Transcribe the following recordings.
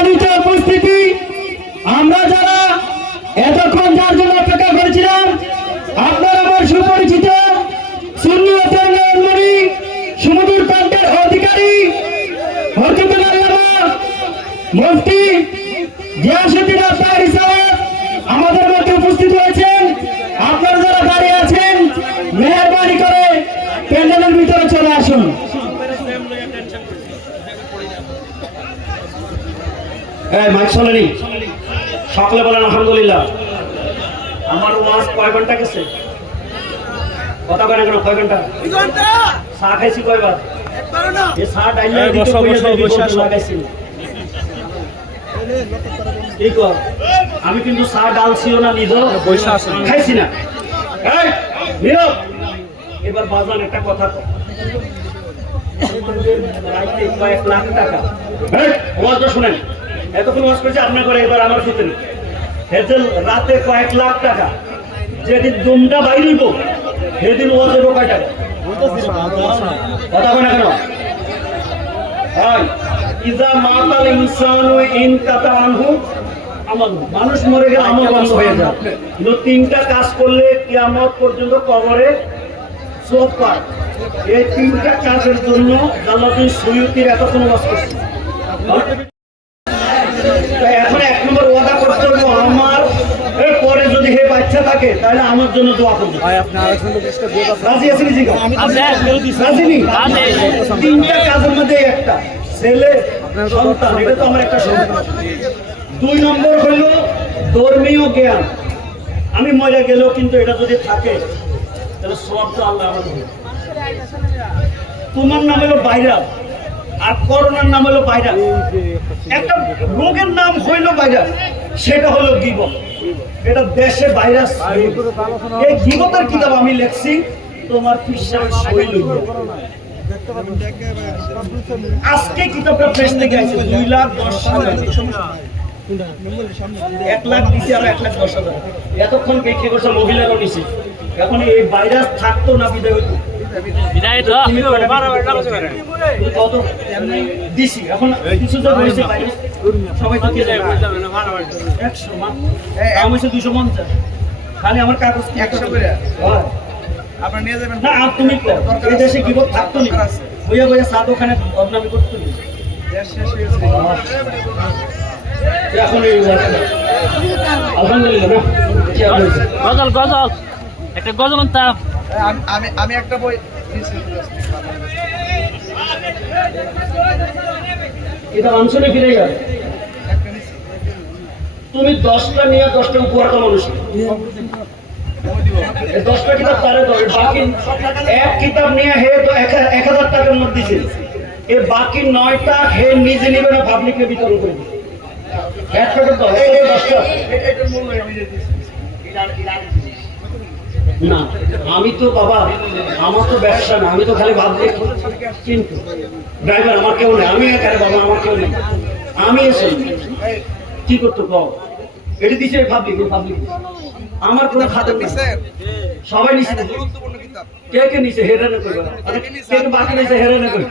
সম্মানিত উপস্থিতি, আমরা যারা এতক্ষণ যার জন্য অপেক্ষা করেছিলাম, আপনার আমার সুপরিচিত সুন্নিয়তের নয়নমণি সুমধুর কণ্ঠের অধিকারী হযরতুল আল্লামা মুফতি গিয়াসউদ্দিন আতাহারী সাহেব আমাদের মধ্যে উপস্থিত হয়েছেন। আপনারা যারা দাঁড়িয়ে আছেন, মেহেরবানি করে প্যান্ডেলের ভিতরে চলে আসুন। মাইক শোনেনি? সকলে বলেন আলহামদুলিল্লাহ। আমার ওয়াজ কয় ঘন্টা গেছে? কথা বলেন কেন? কয় ঘন্টা? চা খাইছি কয়বার? চা ডাইলে লাগাইছি। আমি কিন্তু চা ডালছিও না, নিজ খাইছি না। এবার বাজান একটা কথা, কয়েক লাখ টাকা ওয়াজটা শুনেন। এতক্ষণ ওয়াজ করেছে আপনার করে, এবার আমার ভিতরে রাতে কয়েক লাখ টাকা। যেদিন দুমটা বাইরিব সেদিন ওয়াজ দেবো কয় টাকা? কথা বলে না কেন? ইজা মাতাল ইনসানু ইন কাতা আনহু আমাল, মানুষ মরে গেলে আমল বন্ধ হয়ে যায়। কিন্তু তিনটা কাজ করলে কিয়ামত পর্যন্ত কবরে সওয়াব পায়। এই তিনটা কাজের জন্য জালালউদ্দিন সুয়ুতির এতক্ষণ ওয়াজ করছে। এখন এক নম্বর ওয়াদা করতে হবে, আমার পরে যদি হে বাচ্চা থাকে তাহলে আমার জন্য দোয়া করবে। রাজি আছেন? রাজি নি? তিনটা কাজের মধ্যে একটা ছেলে সন্তান, এটা তো আমার একটা সন্তান। 2 নম্বর হলো ধর্মীয় জ্ঞান। আমি মরে গেলেও কিন্তু এটা যদি থাকে তাহলে সওয়াব তো আল্লাহ আমাকে দেবে। তোমার নাম হলো ভাইরাস আর করোনার নাম হলো ভাইরাস। একটা রোগের নাম হইল ভাইরাস, সেটা হলো গীবত। এটা দেশে ভাইরাস। এই গীবতের কিতাব আমি লিখছি, তোমার বিশ্বাস হইল। আজকে কিতাবটা প্রেস থেকে আছে 2,10,000, 1 লাখ দিচ্ছে আর 1,10,000। এতক্ষণ বিক্রি করছে, মহিলারাও নিছে। এখন এই ভাইরাস থাকতো না, বিদায় হইতো। খালি আমার কাগজ 100 করে আপনার নিয়ে যাবেন না। আর তুমি এই দেশে গীবত থাকতো না, বইয়া বইয়া সাদ ওখানে বদনামি করতো না। এখন এই আলহামদুলিল্লাহ গজল গজল একটা গজল তাপ আমি একটা বই এটা অংশনে ফিরে গেল। তুমি 10টা নিয়ে 10টা উপহার দাও মানুষ। 10টা কিতাব তারে দাও, বাকি এক কিতাব নিয়ে হে 1000 টাকার মধ্যে দিছে। এই বাকি 9টা হে নিজে নেবে না, পাবলিককে বিতরণ করে দিবে। এক টাকা দাও, এই 10টা এটার মূল্য আমি দিয়ে দিছি। না, আমি তো বাবা, আমার তো ব্যবসা না, আমি তো খালি ভাবছি। কিন্তু ড্রাইভার আমার কেউ নেই, আমি একা বাবা, আমার কেউ নেই। আমি এসে কি করতো কম এটি দিচ্ছে পাবলিক, আমার কোনো খাতা নেই। সবাই নিচ্ছে, কে কে নিচ্ছে হেরানে করবে, কে বাকি নিচ্ছে হেরানে করবে।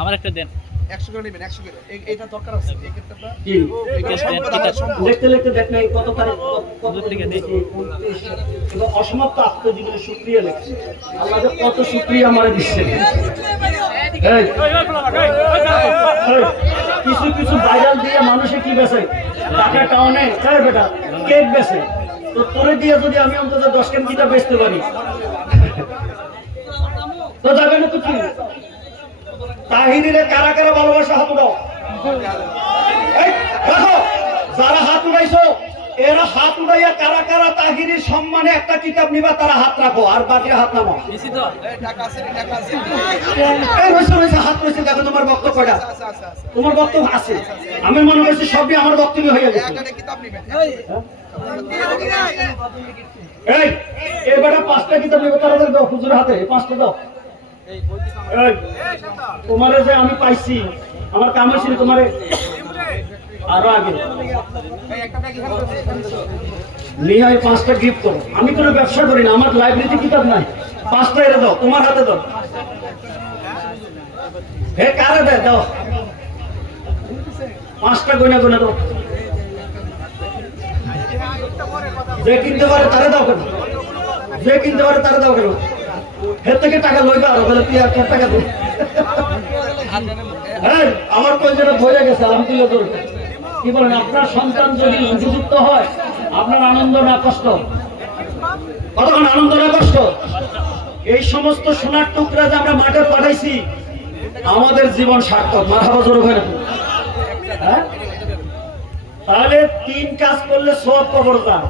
আমার একটা দেন 100 করে নেবেন, 100 করে। এটা দরকার আছে এই ক্ষেত্রটা কি লিখতে লিখতে দেখ নাই কত তারিখ কত থেকে দেখি। কিন্তু অসমাপ্ত আত্মজীবনে শুকরিয়া লিখছি। আল্লাহকে কত শুকরিয়া আমারে দিচ্ছে। কিছু কিছু ভাইরাল দিয়ে মানুষে কি বেছে, টাকা টাউনে চায় বেটা কেক বেছে। তো তোরে দিয়ে যদি আমি অন্তত 10 কেন কিতাব বেচতে পারি তো যাবে না। তো কি তাহিরিরে কারা কারা ভালোবাসা হাত উঠাও। দেখো যারা হাত উঠাইছো, এরা হাত উঠাইয়া কারা কারা তাহিরির সম্মানে একটা কিতাব নিবা, তারা হাত রাখো, আর বাকি হাত নামো। হাত রয়েছে, দেখো তোমার বক্তব্যটা, তোমার বক্তব্য আছে। আমি মনে করছি সবই আমার বক্তব্য হয়ে গেছে। এই এবারে 5টা কিতাব নিবে, তারা দাও হুজুর হাতে 5টা দাও। তোমারে যে আমি পাইছি, আমার কাম হয়েছিল তোমারে আরো আগে নিয়ে 5টা গিফট করো। আমি কোনো ব্যবসা করি না, আমার লাইব্রেরিতে কিতাব নাই। 5টা এনে দাও, তোমার হাতে দাও। হে কারে দেয় দাও। 5টা গয়না গয়না দাও। যে কিনতে পারে তারা দাও কেন? যে কিনতে পারে তারা দাও কেন? এর থেকে টাকা লইবা আরো বলে তুই আর টাকা দে। হ্যাঁ, আমার পয়সাটা ভরে গেছে, আলহামদুলিল্লাহ। কি বলেন? আপনার সন্তান যদি উপযুক্ত হয়, আপনার আনন্দ না কষ্ট? কতক্ষণ আনন্দ না কষ্ট? এই সমস্ত সোনার টুকরা যে আমরা মাঠে পাঠাইছি, আমাদের জীবন সার্থক। মারহাবা জোরে হয় না? হ্যাঁ, তাহলে 3 কাজ করলে সব কবর যায়।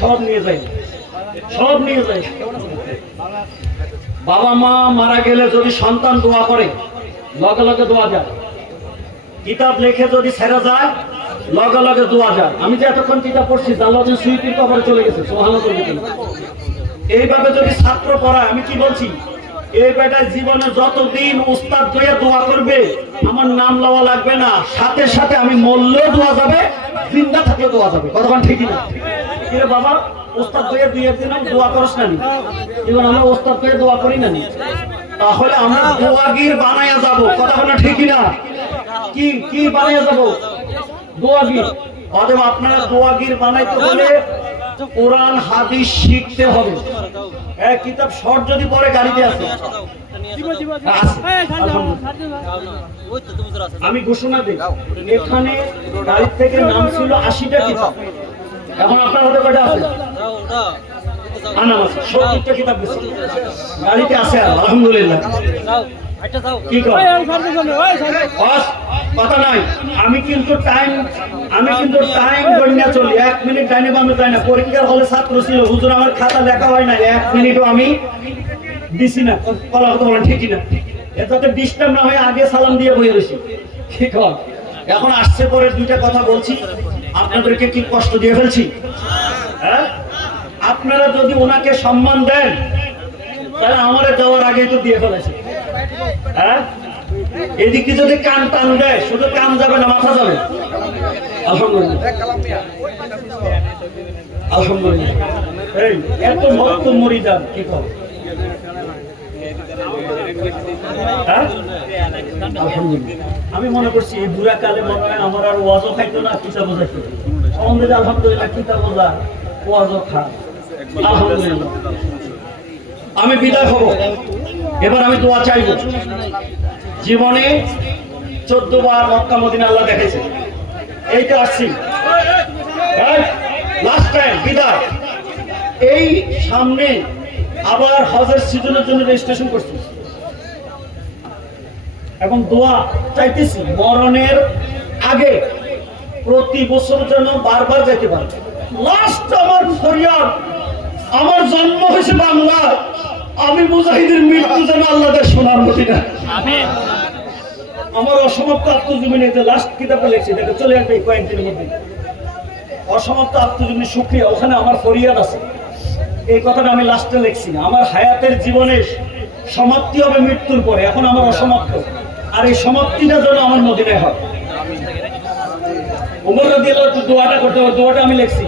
সব নিয়ে যাই, সব নিয়ে যাই। বাবা মা মারা গেলে যদি সন্তান দোয়া করে, লগে লগে দোয়া যায়। কিতাব লেখে যদি ছেড়ে যায়, লগে লগে দোয়া যায়। আমি যে এতক্ষণ কিতাব পড়ছি, আল্লাহ সুইটির কবরে চলে গেছে। সুবহানাল্লাহ। এইভাবে যদি ছাত্র পড়ায়, আমি কি বলছি, এই বেটায় জীবনে যতদিন উস্তাদ হয়ে দোয়া করবে, আমার নাম লওয়া লাগবে না, সাথে সাথে আমি মরলেও দোয়া যাবে, জিন্দা থাকলে দোয়া যাবে। কতক্ষণ ঠিকই না? কিরে বাবা, উস্তাদ হয়ে 2-1 দিন দোয়া করস না নি? এখন আমরা উস্তাদ হয়ে দোয়া করি না নি? তাহলে আমরা দোয়াগির বানাইয়া যাবো। কতক্ষণ ঠিকই না? কি কি বানাইয়া যাবো? দোয়াগির। অতএব আপনারা দোয়াগির বানাইতে হলে কোরআন হাদিস শিখতে হবে। কিতাব শর্ট যদি পরে গাড়িতে আছে, আমি ঘোষণা দিই, এখানে গাড়ি থেকে নাম ছিল 80টা কিতাব, এখন আপনার হাতে কয়টা আছে? 70টা কিতাব গাড়িতে আছে। আলহামদুলিল্লাহ। কথা নাই, আমি কিন্তু টাইম গণনা চলি। 1 মিনিট ডাইনে বামে যাই না। পরীক্ষার হলে ছাত্র ছিল, হুজুর আমার খাতা লেখা হয় না, 1 মিনিটও আমি দিছি না। কথা বলেন ঠিকই না? এটাতে ডিস্টার্ব না হয়ে আগে সালাম দিয়ে বই রয়েছি। ঠিক হয়। এখন আসছে পরে 2টা কথা বলছি, আপনাদেরকে কি কষ্ট দিয়ে ফেলছি? হ্যাঁ, আপনারা যদি ওনাকে সম্মান দেন, তাহলে আমারে দেওয়ার আগেই তো দিয়ে ফেলেছে। হ্যাঁ, এদিকে যদি কান টান দেয়, শুধু কান যাবে না, মাথা যাবে। আলহামদুলিল্লাহ, আলহামদুলিল্লাহ। এই এত ভক্ত মরিদান কি করে? আমি মনে করছি এই বুড়া কালে মনে হয় আমার আর ওয়াজও খাইতো না, কিতাব বোঝাইতো। আলহামদুলিল্লাহ, কিতাব বোঝা, ওয়াজও খা। আলহামদুলিল্লাহ। আমি বিদায় হব। এবার আমি দোয়া চাইব। জীবনে 14 বার মক্কা মদিনা আল্লাহ দেখেছে, এইটা আসছি লাস্ট টাইম বিদায়। এই সামনে আবার হজের সিজনের জন্য রেজিস্ট্রেশন করছি এবং দোয়া চাইতেছি মরণের আগে প্রতি বছর যেন বারবার যেতে পারে। লাস্ট আমার ফরিয়াদ, আমার জন্ম হয়েছে বাংলা, আমি মুজাহিদের মৃত্যু যেন আল্লাহদের সোনার মদিনা। আমার অসমাপ্ত আত্মজীবনী লাস্ট কিতাবটা লেখছি, দেখে চলে আসবে কয়েকদিনের মধ্যে। অসমাপ্ত আত্মজীবনী সুক্রিয়া, ওখানে আমার ফরিয়াদ আছে। এই কথাটা আমি লাস্টে লিখছি। আমার হায়াতের জীবনের সমাপ্তি হবে মৃত্যুর পরে, এখন আমার অসমাপ্ত, আর এই সমাপ্তিটা যেন আমার মদিনায় হয়। ওমর রাদিয়াল্লাহু আনহু দোয়াটা করতে হবে, দোয়াটা আমি লিখছি,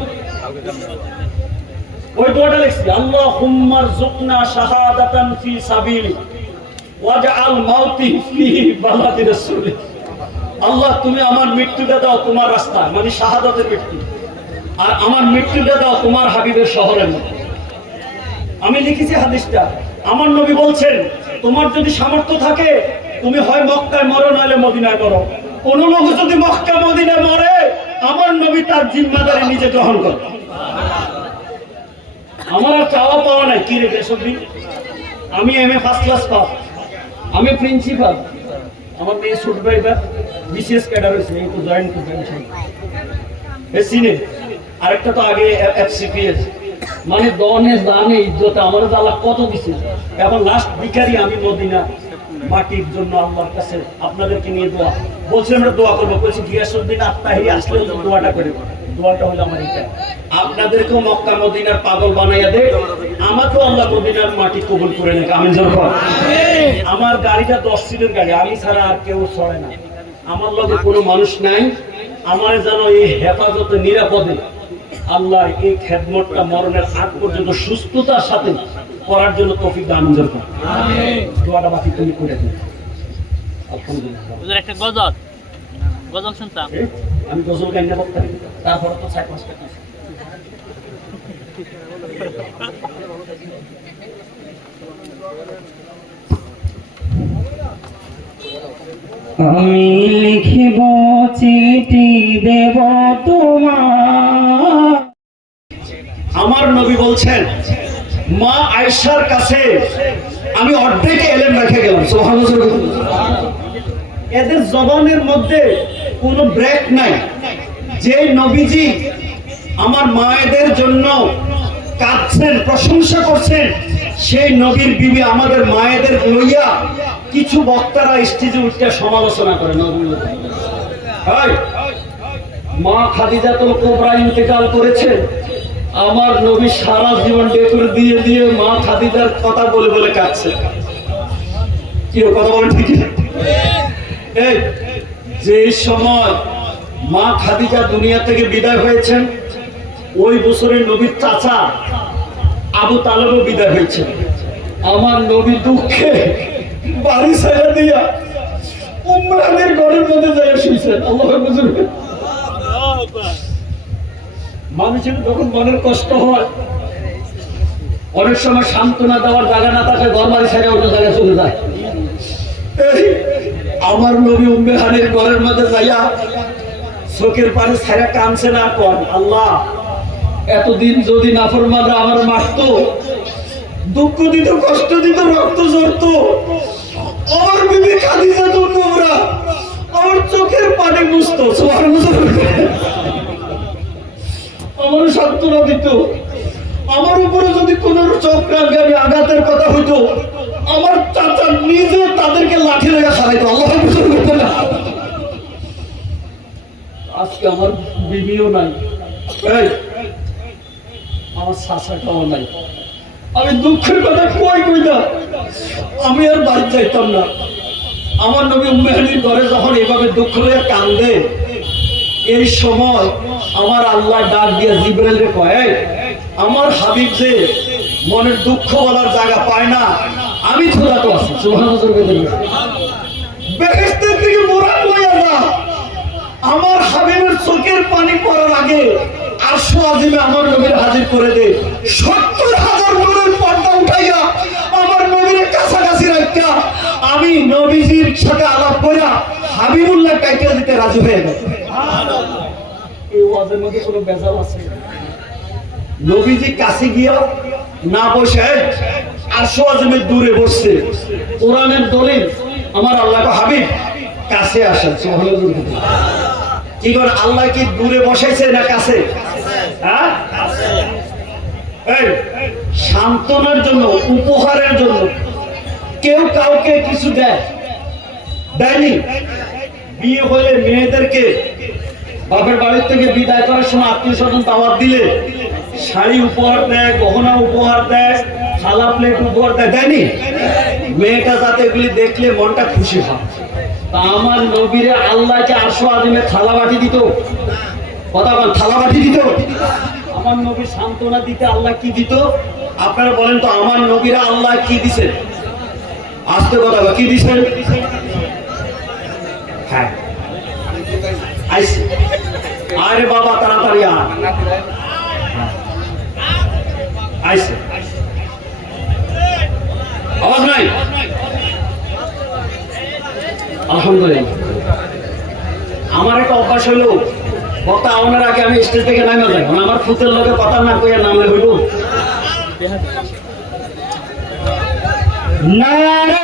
ওই দোয়াটা লিখছি, আল্লাহুম্মা রযুকনা শাহাদাতান ফি সাবিলি ওয়াজআল মাউতি ফি বালাদি রাসূলি। আল্লাহ, তুমি আমার মৃত্যুটা দাও তোমার রাস্তায়, মানে শাহাদাতের মৃত্যু, আর আমার মৃত্যুটা দাও তোমার হাবিবের শহরের মধ্যে। আমি লিখেছি হাদিসটা, আমার নবী বলছেন, তোমার যদি সামর্থ্য থাকে তুমি হয় মক্কায় মরো, নইলে মদিনায় মরো। কোন লোক যদি মক্কা মদিনায় মরে, আমার নবী তার জিম্মাদারি নিজে গ্রহণ করে। আমার আর চাওয়া পাওয়া নাই। কি রেখে সবই, আমি MA ফার্স্ট ক্লাস পাস, আমি প্রিন্সিপাল, আমার মেয়ে সুটবাইবার বিশেষ ক্যাডার হয়েছে, এই তো জয়েন্ট করছেন সিনে, আরেকটা তো আগে FCPS, মানে দনে জানে ইজ্জতে আমার আল্লাহ কত দিছে। এখন লাস্ট ভিখারি আমি মদিনা মাটির জন্য আল্লাহর কাছে আপনাদেরকে নিয়ে দোয়া বলছি, আমরা দোয়া করবো। বলছি গিয়াসউদ্দিন আত্মাহি আসলে দোয়াটা করে, দোয়াটা হলো আমার এটা, আপনাদেরকেও মক্কা মদিনার পাগল বানাইয়া দে, আমাকেও আল্লাহ মদিনার মাটি কবুল করে নেয়। আমিন জোরে বল। আমার গাড়িটা 10 সিটের গাড়ি, আমি ছাড়া আর কেউ চড়ে না, আমার লগে কোনো মানুষ নাই। আমার যেন এই হেফাজতে নিরাপদে আল্লাহ এই খেদমতটা মরণের আগ পর্যন্ত সুস্থতার সাথে করার জন্য তৌফিক দান করুন। আমিন। দোয়াটা বাকি তুমি করে দিন। আলহামদুলিল্লাহ। একটা গজল গজল শুনতাম। আমি গজল গাই না বক্তা, তারপর তো 4-5টা কিছু। আমি লিখিব চিঠি দেব তোমার। আমার নবী বলছেন মা আয়েশার কাছে আমি অর্ধেক এলেম রেখে গেলাম। সুবহানাল্লাহ। এদের জবানের মধ্যে কোনো ব্রেক নাই। যে নবীজি আমার মায়েদের জন্য কাঁদছেন, প্রশংসা করছেন, সেই নবীর বিবি আমাদের মায়েদের লইয়া কিছু বক্তারা স্টেজে উঠে সমালোচনা করে। মা খাদিজাতুল কুবরা ইন্তেকাল করেছেন, আমার নবী সারা জীবন ডেকুর দিয়ে দিয়ে মা খাদিজার কথা বলে বলে কাঁদছে। কি কথা বলেন ঠিক? এই যে সময় মা খাদিজা দুনিয়া থেকে বিদায় হয়েছেন, ওই বছরের নবীর চাচা আবু তালেবও বিদায় হয়েছে। আমার নবী দুঃখে বাড়ি ছেড়ে দিয়া উমরানের ঘরের মধ্যে যায় শুয়েছেন। আল্লাহ বুঝবেন, মানুষের যখন মনের কষ্ট হয়, অনেক সময় সান্ত্বনা দেওয়ার জায়গা না থাকে, ঘর বাড়ি ছেড়ে অন্য জায়গায় চলে যায়। আমার নবী উম্মে হানির ঘরের মধ্যে যাইয়া চোখের পানি ছেড়ে কাঁদছে না, কোন আল্লাহ এতদিন যদি নাফরমানরা আমার মারতো, দুঃখ দিত, কষ্ট দিত, রক্ত ঝরত, আমার বিবি খাদিজাতুল কুবরা আমার চোখের পানি মুছতো, আমার সান্ত্বনা দিত। আমার উপরে যদি কোন চক্রাঘাতী আঘাতের কথা হইতো, আমার চাচা নিজে তাদেরকে লাঠি লেগে সারাইতো। আল্লাহ করতে না। আজকে আমার বিবিও নাই, আমার চাচাটাও নাই। আমি দুঃখের কথা কইতা আমি আর বাড়ি যাইতাম না। আমার নবী উম্মে হানির ঘরে যখন এভাবে দুঃখ লইয়া কান্দে, এই সময় আমার আল্লাহ ডাক দিয়ে জিবরাইলকে কয়, আমার হাবিব যে মনের দুঃখ বলার জায়গা পায় না, আমি খোদা তো আছি। সুবহানাল্লাহ। বেহেশতের দিকে মোরাদ লইয়া যা, আমার হাবিবের চোখের পানি পড়ার আগে আরশ আজিমে আমার নবীর হাজির করে দে। 70,000 নূরের পর্দা উঠাইয়া আমার নবীর কাছাকাছি রাখা আমি নবীজির সাথে আলাপ কইরা হাবিবুল্লাহ টাইটেল দিতে রাজি হয়ে গেল। এই ওয়াজের মধ্যে কোনো বেজাল আছে? নবীজি কাছে গিয়া না বসে আরশ আজিমের দূরে বসছে। কোরআনের দলিল আমার আল্লাহ হাবিব কাছে আসেন। সুবহানাল্লাহ। কি করে আল্লাহ কি দূরে বসাইছে না কাছে? হ্যাঁ, এই সান্ত্বনার জন্য, উপহারের জন্য কেউ কাউকে কিছু দেয়নি। বিয়ে হলে মেয়েদেরকে বাপের বাড়ির থেকে বিদায় করার সময় আত্মীয় স্বজন দাওয়াত দিলে শাড়ি উপহার দেয়, গহনা উপহার দেয়, থালা প্লেট উপহার দেয়নি? মেয়েটা যাতে এগুলি দেখলে মনটা খুশি হয়। তা আমার নবীরে আল্লাহকে আরশ আজিমে থালা বাটি দিত। কথা বল, থালা বাটি দিত। আমার নবী সান্ত্বনা দিতে আল্লাহ কি দিত? আপনারা বলেন তো, আমার নবীরা আল্লাহ কি দিছে? আস্তে কথা কি দিছেন? হ্যাঁ, আইসে। আরে বাবা তাড়াতাড়ি আইসে। আওয়াজ নাই? আলহামদুলিল্লাহ। আমার একটা অভ্যাস হলো, বক্তা আওয়ানোর আগে আমি স্টেজ থেকে নামে যাই। আমার ফুতের লোকে কথা না কইয়া নামলে হইব। নারায়ণ